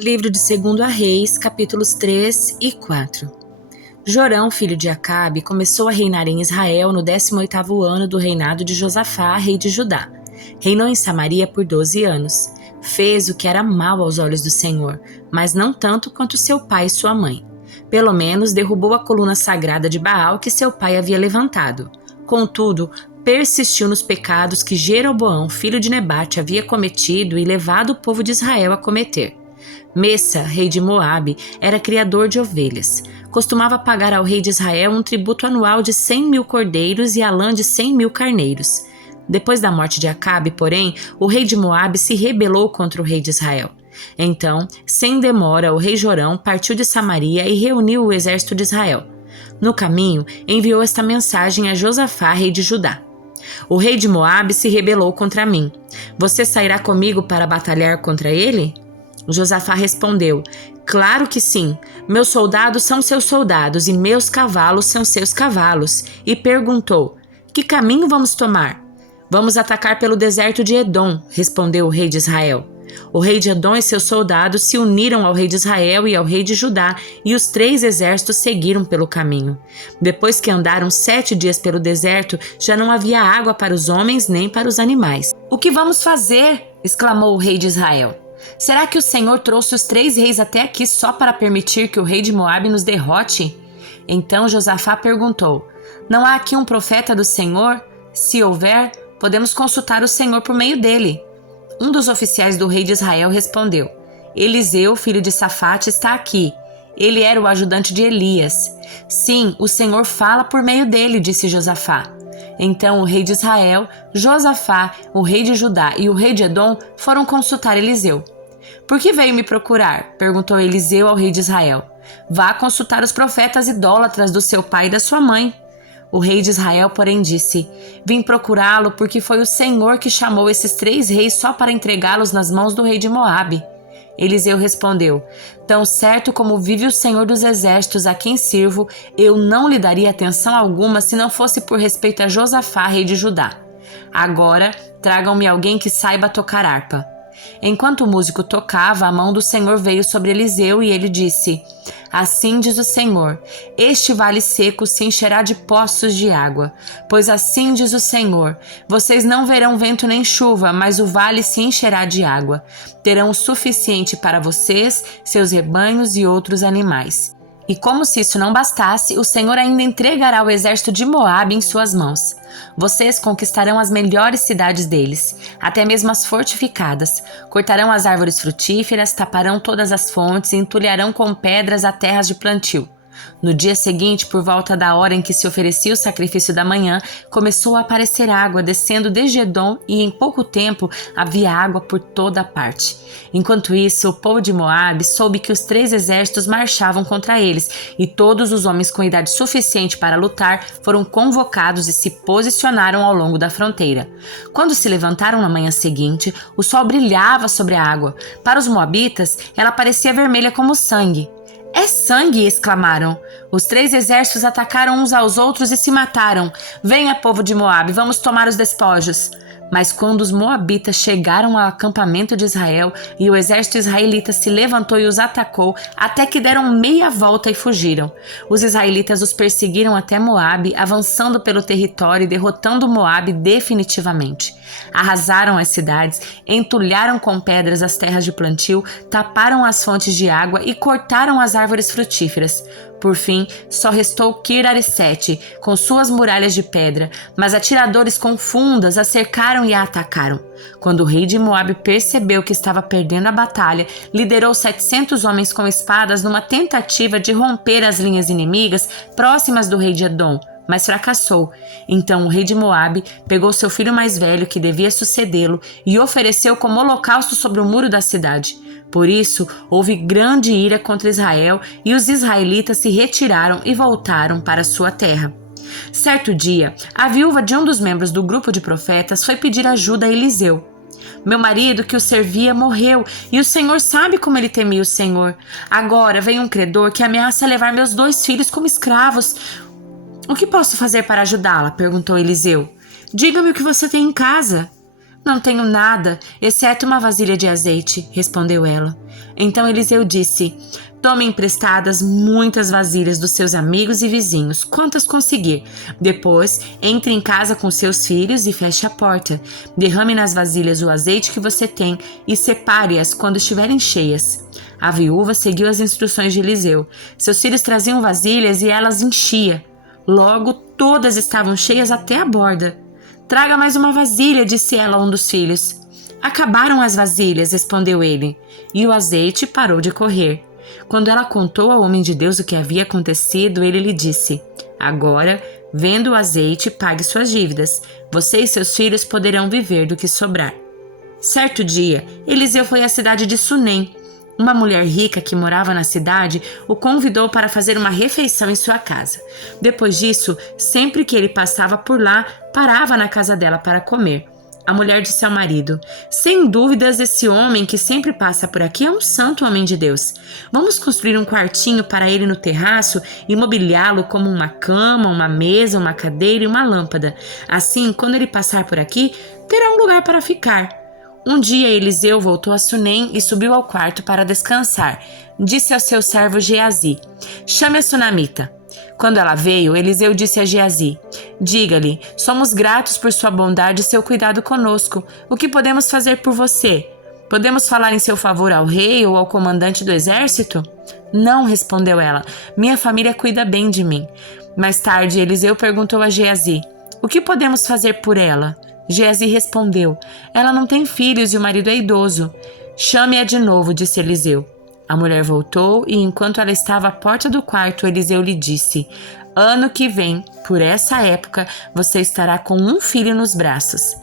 Livro de 2 Reis, capítulos 3 e 4. Jorão, filho de Acabe, começou a reinar em Israel no 18º ano do reinado de Josafá, rei de Judá. Reinou em Samaria por 12 anos. Fez o que era mal aos olhos do Senhor, mas não tanto quanto seu pai e sua mãe. Pelo menos derrubou a coluna sagrada de Baal que seu pai havia levantado. Contudo, persistiu nos pecados que Jeroboão, filho de Nebate, havia cometido e levado o povo de Israel a cometer. Messa, rei de Moabe, era criador de ovelhas. Costumava pagar ao rei de Israel um tributo anual de 100.000 cordeiros e a lã de 100.000 carneiros. Depois da morte de Acabe, porém, o rei de Moabe se rebelou contra o rei de Israel. Então, sem demora, o rei Jorão partiu de Samaria e reuniu o exército de Israel. No caminho, enviou esta mensagem a Josafá, rei de Judá: O rei de Moabe se rebelou contra mim. Você sairá comigo para batalhar contra ele? Josafá respondeu: Claro que sim, meus soldados são seus soldados e meus cavalos são seus cavalos. E perguntou: Que caminho vamos tomar? Vamos atacar pelo deserto de Edom, respondeu o rei de Israel. O rei de Edom e seus soldados se uniram ao rei de Israel e ao rei de Judá, e os 3 exércitos seguiram pelo caminho. Depois que andaram 7 dias pelo deserto, já não havia água para os homens nem para os animais. O que vamos fazer? Exclamou o rei de Israel. Será que o Senhor trouxe os 3 reis até aqui só para permitir que o rei de Moabe nos derrote? Então Josafá perguntou: Não há aqui um profeta do Senhor? Se houver, podemos consultar o Senhor por meio dele. Um dos oficiais do rei de Israel respondeu: Eliseu, filho de Safate, está aqui. Ele era o ajudante de Elias. Sim, o Senhor fala por meio dele, disse Josafá. Então o rei de Israel, Josafá, o rei de Judá e o rei de Edom foram consultar Eliseu. Por que veio me procurar? Perguntou Eliseu ao rei de Israel. Vá consultar os profetas idólatras do seu pai e da sua mãe. O rei de Israel, porém, disse: Vim procurá-lo porque foi o Senhor que chamou esses 3 reis só para entregá-los nas mãos do rei de Moabe. Eliseu respondeu: Tão certo como vive o Senhor dos Exércitos a quem sirvo, eu não lhe daria atenção alguma se não fosse por respeito a Josafá, rei de Judá. Agora, tragam-me alguém que saiba tocar harpa. Enquanto o músico tocava, a mão do Senhor veio sobre Eliseu e ele disse: Assim diz o Senhor, este vale seco se encherá de poços de água. Pois assim diz o Senhor, vocês não verão vento nem chuva, mas o vale se encherá de água. Terão o suficiente para vocês, seus rebanhos e outros animais. E como se isso não bastasse, o Senhor ainda entregará o exército de Moabe em suas mãos. Vocês conquistarão as melhores cidades deles, até mesmo as fortificadas. Cortarão as árvores frutíferas, taparão todas as fontes e entulharão com pedras as terras de plantio. No dia seguinte, por volta da hora em que se oferecia o sacrifício da manhã, começou a aparecer água descendo desde Edom e em pouco tempo havia água por toda a parte. Enquanto isso, o povo de Moabe soube que os 3 exércitos marchavam contra eles e todos os homens com idade suficiente para lutar foram convocados e se posicionaram ao longo da fronteira. Quando se levantaram na manhã seguinte, o sol brilhava sobre a água. Para os moabitas, ela parecia vermelha como sangue. É sangue! Exclamaram. Os 3 exércitos atacaram uns aos outros e se mataram. Venha, povo de Moabe, vamos tomar os despojos. Mas quando os moabitas chegaram ao acampamento de Israel e o exército israelita se levantou e os atacou, até que deram meia volta e fugiram. Os israelitas os perseguiram até Moabe, avançando pelo território e derrotando Moabe definitivamente. Arrasaram as cidades, entulharam com pedras as terras de plantio, taparam as fontes de água e cortaram as árvores frutíferas. Por fim, só restou Kir-Haresete, com suas muralhas de pedra, mas atiradores com fundas a cercaram e a atacaram. Quando o rei de Moabe percebeu que estava perdendo a batalha, liderou 700 homens com espadas numa tentativa de romper as linhas inimigas próximas do rei de Edom, mas fracassou. Então o rei de Moabe pegou seu filho mais velho, que devia sucedê-lo, e ofereceu como holocausto sobre o muro da cidade. Por isso, houve grande ira contra Israel e os israelitas se retiraram e voltaram para sua terra. Certo dia, a viúva de um dos membros do grupo de profetas foi pedir ajuda a Eliseu. Meu marido, que o servia, morreu, e o Senhor sabe como ele temia o Senhor. Agora vem um credor que ameaça levar meus 2 filhos como escravos. O que posso fazer para ajudá-la? Perguntou Eliseu. Diga-me o que você tem em casa. Não tenho nada, exceto uma vasilha de azeite, respondeu ela. Então Eliseu disse: tome emprestadas muitas vasilhas dos seus amigos e vizinhos, quantas conseguir. Depois, entre em casa com seus filhos e feche a porta. Derrame nas vasilhas o azeite que você tem e separe-as quando estiverem cheias. A viúva seguiu as instruções de Eliseu. Seus filhos traziam vasilhas e elas enchia. Logo, todas estavam cheias até a borda. Traga mais uma vasilha, disse ela a um dos filhos. Acabaram as vasilhas, respondeu ele, e o azeite parou de correr. Quando ela contou ao homem de Deus o que havia acontecido, ele lhe disse: agora, vendo o azeite, pague suas dívidas. Você e seus filhos poderão viver do que sobrar. Certo dia, Eliseu foi à cidade de Sunem. Uma mulher rica que morava na cidade o convidou para fazer uma refeição em sua casa. Depois disso, sempre que ele passava por lá, parava na casa dela para comer. A mulher disse ao marido: sem dúvidas, esse homem que sempre passa por aqui é um santo homem de Deus. Vamos construir um quartinho para ele no terraço e mobiliá-lo como uma cama, uma mesa, uma cadeira e uma lâmpada. Assim, quando ele passar por aqui, terá um lugar para ficar. Um dia Eliseu voltou a Sunem e subiu ao quarto para descansar. Disse ao seu servo Geazi: chame a sunamita. Quando ela veio, Eliseu disse a Geazi: diga-lhe, somos gratos por sua bondade e seu cuidado conosco. O que podemos fazer por você? Podemos falar em seu favor ao rei ou ao comandante do exército? Não, respondeu ela. Minha família cuida bem de mim. Mais tarde, Eliseu perguntou a Geazi: o que podemos fazer por ela? Geazi respondeu: ela não tem filhos e o marido é idoso. Chame-a de novo, disse Eliseu. A mulher voltou e, enquanto ela estava à porta do quarto, Eliseu lhe disse: ano que vem, por essa época, você estará com um filho nos braços.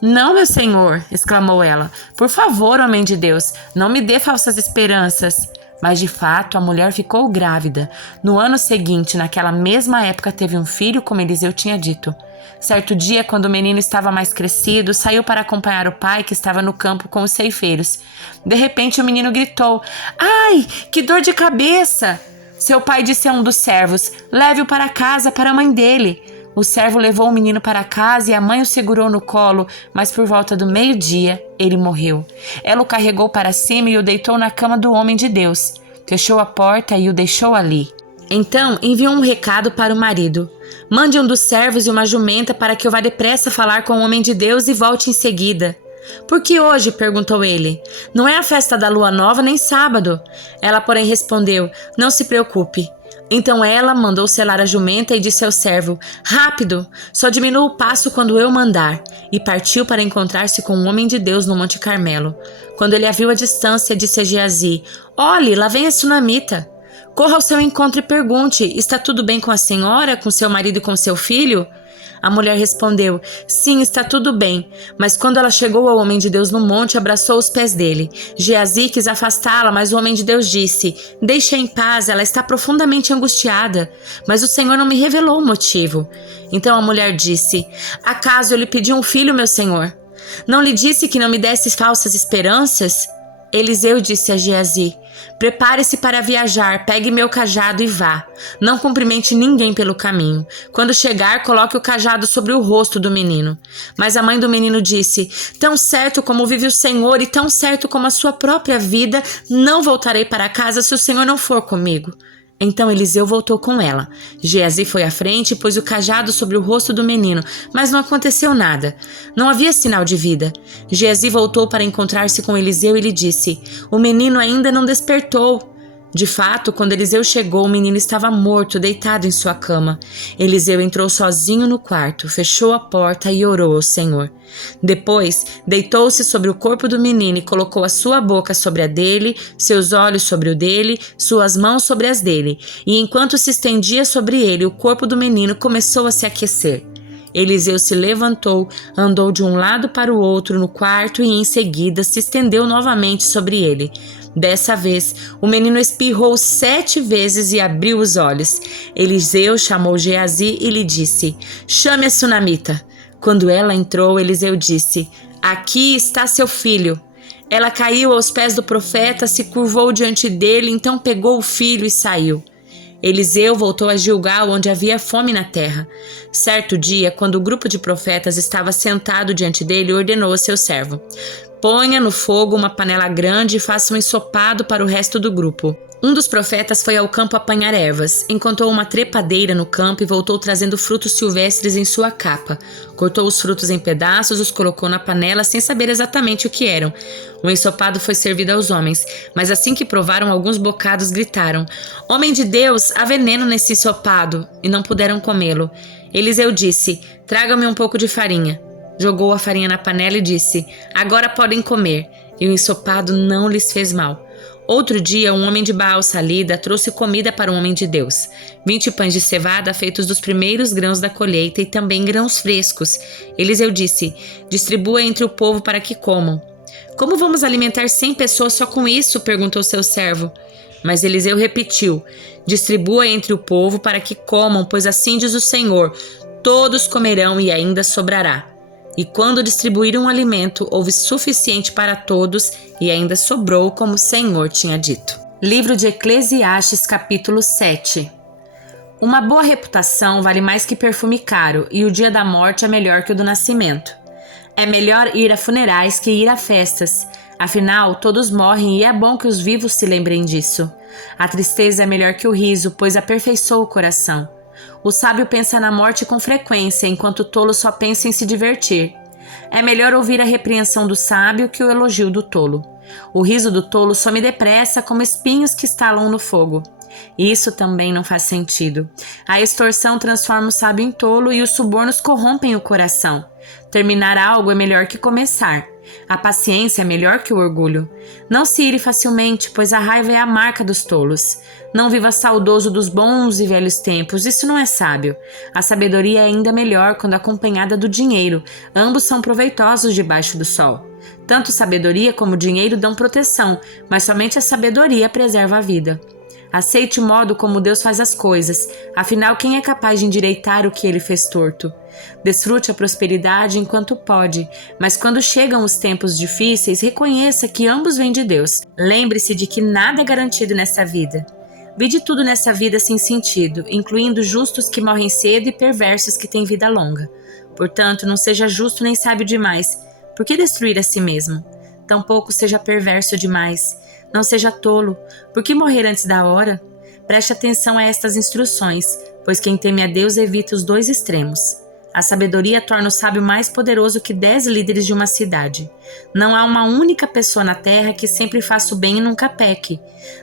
Não, meu senhor, exclamou ela. Por favor, homem de Deus, não me dê falsas esperanças. Mas, de fato, a mulher ficou grávida. No ano seguinte, naquela mesma época, teve um filho, como Eliseu tinha dito. Certo dia, quando o menino estava mais crescido, saiu para acompanhar o pai, que estava no campo com os ceifeiros. De repente, o menino gritou: ai, que dor de cabeça! Seu pai disse a um dos servos: leve-o para casa, para a mãe dele. O servo levou o menino para casa e a mãe o segurou no colo, mas por volta do meio-dia, ele morreu. Ela o carregou para cima e o deitou na cama do homem de Deus. Fechou a porta e o deixou ali. Então enviou um recado para o marido: mande um dos servos e uma jumenta para que eu vá depressa falar com o homem de Deus e volte em seguida. Por que hoje? Perguntou ele. Não é a festa da lua nova nem sábado. Ela, porém, respondeu: não se preocupe. Então ela mandou selar a jumenta e disse ao servo: rápido, só diminua o passo quando eu mandar. E partiu para encontrar-se com um homem de Deus no Monte Carmelo. Quando ele a viu à distância, disse a Geazi: olhe, lá vem a sunamita. Corra ao seu encontro e pergunte: está tudo bem com a senhora, com seu marido e com seu filho? A mulher respondeu: sim, está tudo bem. Mas quando ela chegou ao homem de Deus no monte, abraçou os pés dele. Geazi quis afastá-la, mas o homem de Deus disse: deixe-a em paz, ela está profundamente angustiada. Mas o Senhor não me revelou o motivo. Então a mulher disse: acaso eu lhe pedi um filho, meu senhor? Não lhe disse que não me desse falsas esperanças? Eliseu disse a Geazi: prepare-se para viajar, pegue meu cajado e vá. Não cumprimente ninguém pelo caminho. Quando chegar, coloque o cajado sobre o rosto do menino. Mas a mãe do menino disse: tão certo como vive o Senhor e tão certo como a sua própria vida, não voltarei para casa se o Senhor não for comigo. Então Eliseu voltou com ela. Geazi foi à frente e pôs o cajado sobre o rosto do menino, mas não aconteceu nada. Não havia sinal de vida. Geazi voltou para encontrar-se com Eliseu e lhe disse: o menino ainda não despertou. De fato, quando Eliseu chegou, o menino estava morto, deitado em sua cama. Eliseu entrou sozinho no quarto, fechou a porta e orou ao Senhor. Depois, deitou-se sobre o corpo do menino e colocou a sua boca sobre a dele, seus olhos sobre o dele, suas mãos sobre as dele. E enquanto se estendia sobre ele, o corpo do menino começou a se aquecer. Eliseu se levantou, andou de um lado para o outro no quarto e em seguida se estendeu novamente sobre ele. Dessa vez, o menino espirrou 7 vezes e abriu os olhos. Eliseu chamou Geazi e lhe disse: chame a sunamita. Quando ela entrou, Eliseu disse: aqui está seu filho. Ela caiu aos pés do profeta, se curvou diante dele, então pegou o filho e saiu. Eliseu voltou a Gilgal, onde havia fome na terra. Certo dia, quando o grupo de profetas estava sentado diante dele, ordenou a seu servo: ponha no fogo uma panela grande e faça um ensopado para o resto do grupo. Um dos profetas foi ao campo apanhar ervas. Encontrou uma trepadeira no campo e voltou trazendo frutos silvestres em sua capa. Cortou os frutos em pedaços, os colocou na panela sem saber exatamente o que eram. O ensopado foi servido aos homens, mas assim que provaram alguns bocados, gritaram: homem de Deus, há veneno nesse ensopado! E não puderam comê-lo. Eliseu disse: traga-me um pouco de farinha. Jogou a farinha na panela e disse: agora podem comer. E o ensopado não lhes fez mal. Outro dia, um homem de Baal Salida trouxe comida para um homem de Deus: 20 pães de cevada feitos dos primeiros grãos da colheita e também grãos frescos. Eliseu disse: distribua entre o povo para que comam. Como vamos alimentar 100 pessoas só com isso? Perguntou seu servo. Mas Eliseu repetiu: distribua entre o povo para que comam, pois assim diz o Senhor: todos comerão e ainda sobrará. E quando distribuíram o alimento, houve suficiente para todos e ainda sobrou, como o Senhor tinha dito. Livro de Eclesiastes, capítulo 7. Uma boa reputação vale mais que perfume caro, e o dia da morte é melhor que o do nascimento. É melhor ir a funerais que ir a festas. Afinal, todos morrem e é bom que os vivos se lembrem disso. A tristeza é melhor que o riso, pois aperfeiçoa o coração. O sábio pensa na morte com frequência, enquanto o tolo só pensa em se divertir. É melhor ouvir a repreensão do sábio que o elogio do tolo. O riso do tolo some depressa como espinhos que estalam no fogo. Isso também não faz sentido. A extorsão transforma o sábio em tolo e os subornos corrompem o coração. Terminar algo é melhor que começar. A paciência é melhor que o orgulho. Não se ire facilmente, pois a raiva é a marca dos tolos. Não viva saudoso dos bons e velhos tempos, isso não é sábio. A sabedoria é ainda melhor quando acompanhada do dinheiro. Ambos são proveitosos debaixo do sol. Tanto sabedoria como dinheiro dão proteção, mas somente a sabedoria preserva a vida. Aceite o modo como Deus faz as coisas, afinal quem é capaz de endireitar o que ele fez torto? Desfrute a prosperidade enquanto pode, mas quando chegam os tempos difíceis, reconheça que ambos vêm de Deus. Lembre-se de que nada é garantido nessa vida. Vide tudo nessa vida sem sentido, incluindo justos que morrem cedo e perversos que têm vida longa. Portanto, não seja justo nem sábio demais. Por que destruir a si mesmo? Tampouco seja perverso demais. Não seja tolo. Por que morrer antes da hora? Preste atenção a estas instruções, pois quem teme a Deus evita os dois extremos. A sabedoria torna o sábio mais poderoso que 10 líderes de uma cidade. Não há uma única pessoa na terra que sempre faça o bem e nunca peque.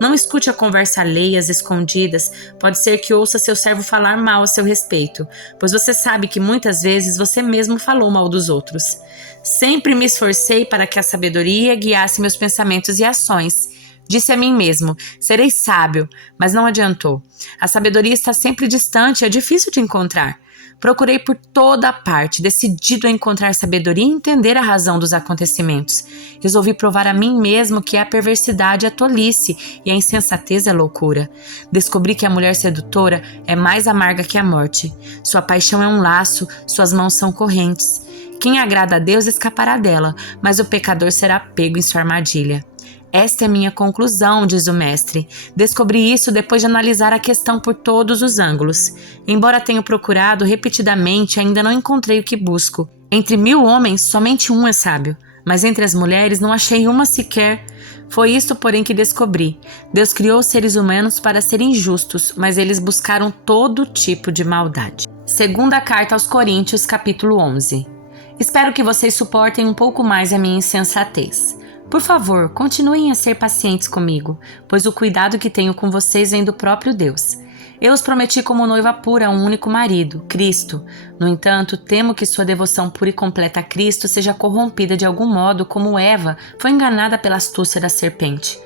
Não escute a conversa alheia, às escondidas. Pode ser que ouça seu servo falar mal a seu respeito, pois você sabe que muitas vezes você mesmo falou mal dos outros. Sempre me esforcei para que a sabedoria guiasse meus pensamentos e ações. Disse a mim mesmo: serei sábio, mas não adiantou. A sabedoria está sempre distante, é difícil de encontrar. Procurei por toda a parte, decidido a encontrar sabedoria e entender a razão dos acontecimentos. Resolvi provar a mim mesmo que a perversidade é tolice e a insensatez é loucura. Descobri que a mulher sedutora é mais amarga que a morte. Sua paixão é um laço, suas mãos são correntes. Quem agrada a Deus escapará dela, mas o pecador será pego em sua armadilha. Esta é minha conclusão, diz o mestre. Descobri isso depois de analisar a questão por todos os ângulos. Embora tenha procurado repetidamente, ainda não encontrei o que busco. Entre 1000 homens, somente um é sábio. Mas entre as mulheres, não achei uma sequer. Foi isto, porém, que descobri. Deus criou os seres humanos para serem justos, mas eles buscaram todo tipo de maldade. Segunda carta aos Coríntios, capítulo 11. Espero que vocês suportem um pouco mais a minha insensatez. Por favor, continuem a ser pacientes comigo, pois o cuidado que tenho com vocês vem do próprio Deus. Eu os prometi como noiva pura a um único marido, Cristo. No entanto, temo que sua devoção pura e completa a Cristo seja corrompida de algum modo, como Eva foi enganada pela astúcia da serpente.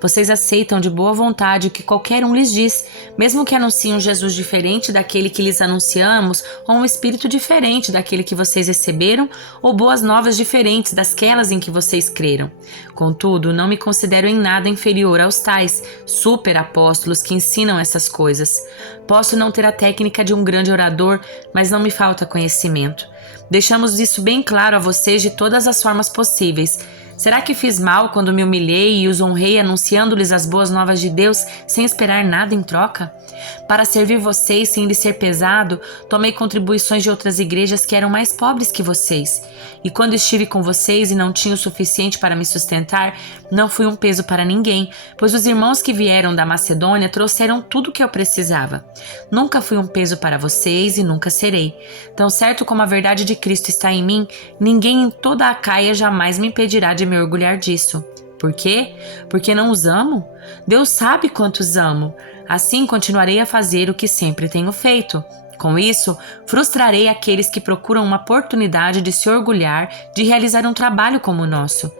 Vocês aceitam de boa vontade o que qualquer um lhes diz, mesmo que anunciem um Jesus diferente daquele que lhes anunciamos, ou um espírito diferente daquele que vocês receberam, ou boas novas diferentes dasquelas em que vocês creram. Contudo, não me considero em nada inferior aos tais super apóstolos que ensinam essas coisas. Posso não ter a técnica de um grande orador, mas não me falta conhecimento. Deixamos isso bem claro a vocês de todas as formas possíveis. Será que fiz mal quando me humilhei e os honrei anunciando-lhes as boas novas de Deus sem esperar nada em troca? Para servir vocês sem lhes ser pesado, tomei contribuições de outras igrejas que eram mais pobres que vocês. E quando estive com vocês e não tinha o suficiente para me sustentar, não fui um peso para ninguém, pois os irmãos que vieram da Macedônia trouxeram tudo o que eu precisava. Nunca fui um peso para vocês e nunca serei. Tão certo como a verdade de Cristo está em mim, ninguém em toda a Acaia jamais me impedirá de me orgulhar disso. Por quê? Porque não os amo? Deus sabe quanto os amo. Assim continuarei a fazer o que sempre tenho feito. Com isso, frustrarei aqueles que procuram uma oportunidade de se orgulhar de realizar um trabalho como o nosso.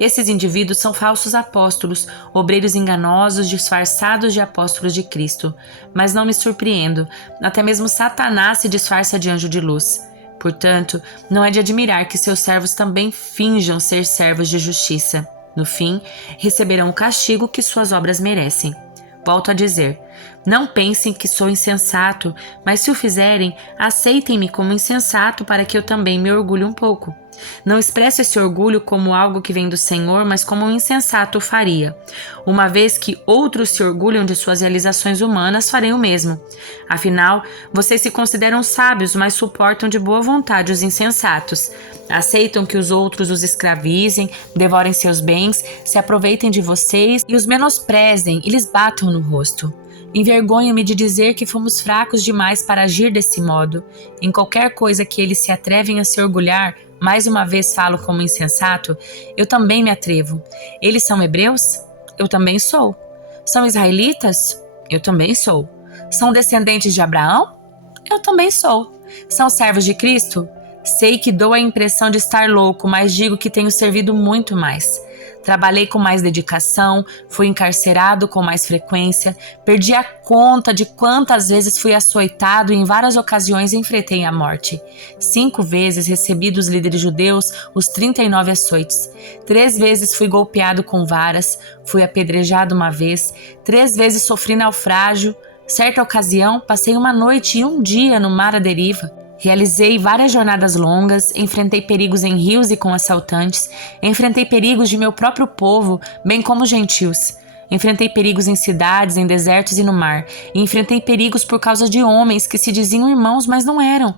Esses indivíduos são falsos apóstolos, obreiros enganosos disfarçados de apóstolos de Cristo. Mas não me surpreendo, até mesmo Satanás se disfarça de anjo de luz. Portanto, não é de admirar que seus servos também finjam ser servos de justiça. No fim, receberão o castigo que suas obras merecem. Volto a dizer, não pensem que sou insensato, mas se o fizerem, aceitem-me como insensato para que eu também me orgulhe um pouco. Não expresso esse orgulho como algo que vem do Senhor, mas como um insensato o faria. Uma vez que outros se orgulham de suas realizações humanas, farei o mesmo. Afinal, vocês se consideram sábios, mas suportam de boa vontade os insensatos. Aceitam que os outros os escravizem, devorem seus bens, se aproveitem de vocês e os menosprezem e lhes batam no rosto. Envergonho-me de dizer que fomos fracos demais para agir desse modo. Em qualquer coisa que eles se atrevem a se orgulhar, mais uma vez falo como insensato, eu também me atrevo. Eles são hebreus? Eu também sou. São israelitas? Eu também sou. São descendentes de Abraão? Eu também sou. São servos de Cristo? Sei que dou a impressão de estar louco, mas digo que tenho servido muito mais. Trabalhei com mais dedicação, fui encarcerado com mais frequência, perdi a conta de quantas vezes fui açoitado e em várias ocasiões enfrentei a morte. 5 vezes recebi dos líderes judeus os 39 açoites. 3 vezes fui golpeado com varas, fui apedrejado uma vez, 3 vezes sofri naufrágio. Certa ocasião, passei uma noite e um dia no mar à deriva. Realizei várias jornadas longas, enfrentei perigos em rios e com assaltantes, enfrentei perigos de meu próprio povo, bem como gentios. Enfrentei perigos em cidades, em desertos e no mar, e enfrentei perigos por causa de homens que se diziam irmãos, mas não eram.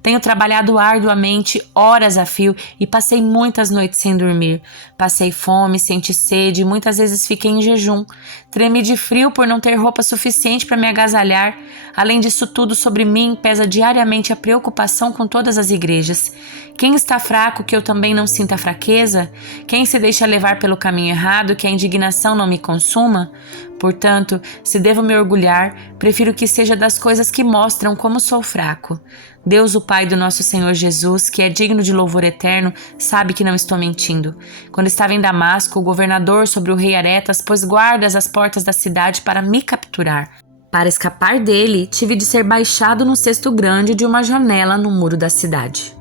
Tenho trabalhado arduamente, horas a fio, e passei muitas noites sem dormir. Passei fome, senti sede e muitas vezes fiquei em jejum. Tremi de frio por não ter roupa suficiente para me agasalhar. Além disso tudo, sobre mim pesa diariamente a preocupação com todas as igrejas. Quem está fraco que eu também não sinta fraqueza? Quem se deixa levar pelo caminho errado que a indignação não me consuma? Portanto, se devo me orgulhar, prefiro que seja das coisas que mostram como sou fraco. Deus, o Pai do nosso Senhor Jesus, que é digno de louvor eterno, sabe que não estou mentindo. Quando estava em Damasco, o governador sobre o rei Aretas pôs guardas às portas da cidade para me capturar. Para escapar dele, tive de ser baixado no cesto grande de uma janela no muro da cidade.